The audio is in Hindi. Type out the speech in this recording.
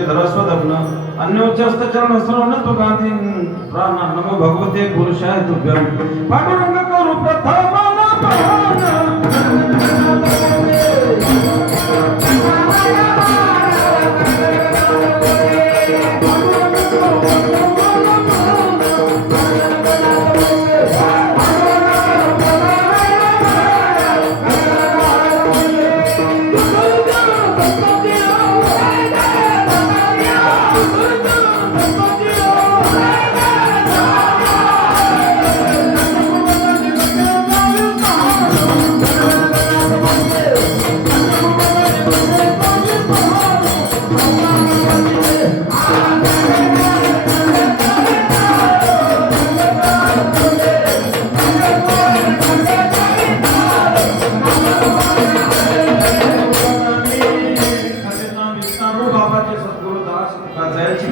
गांधी धरस्वत अपना अन्योच्चस्त चरण स्त्रो न तो गांधी प्राण नमो भगवते पुरुषाय तुभ्यं। पांडुरंग को रूप प्रथम न सद्गुरुदास गजाची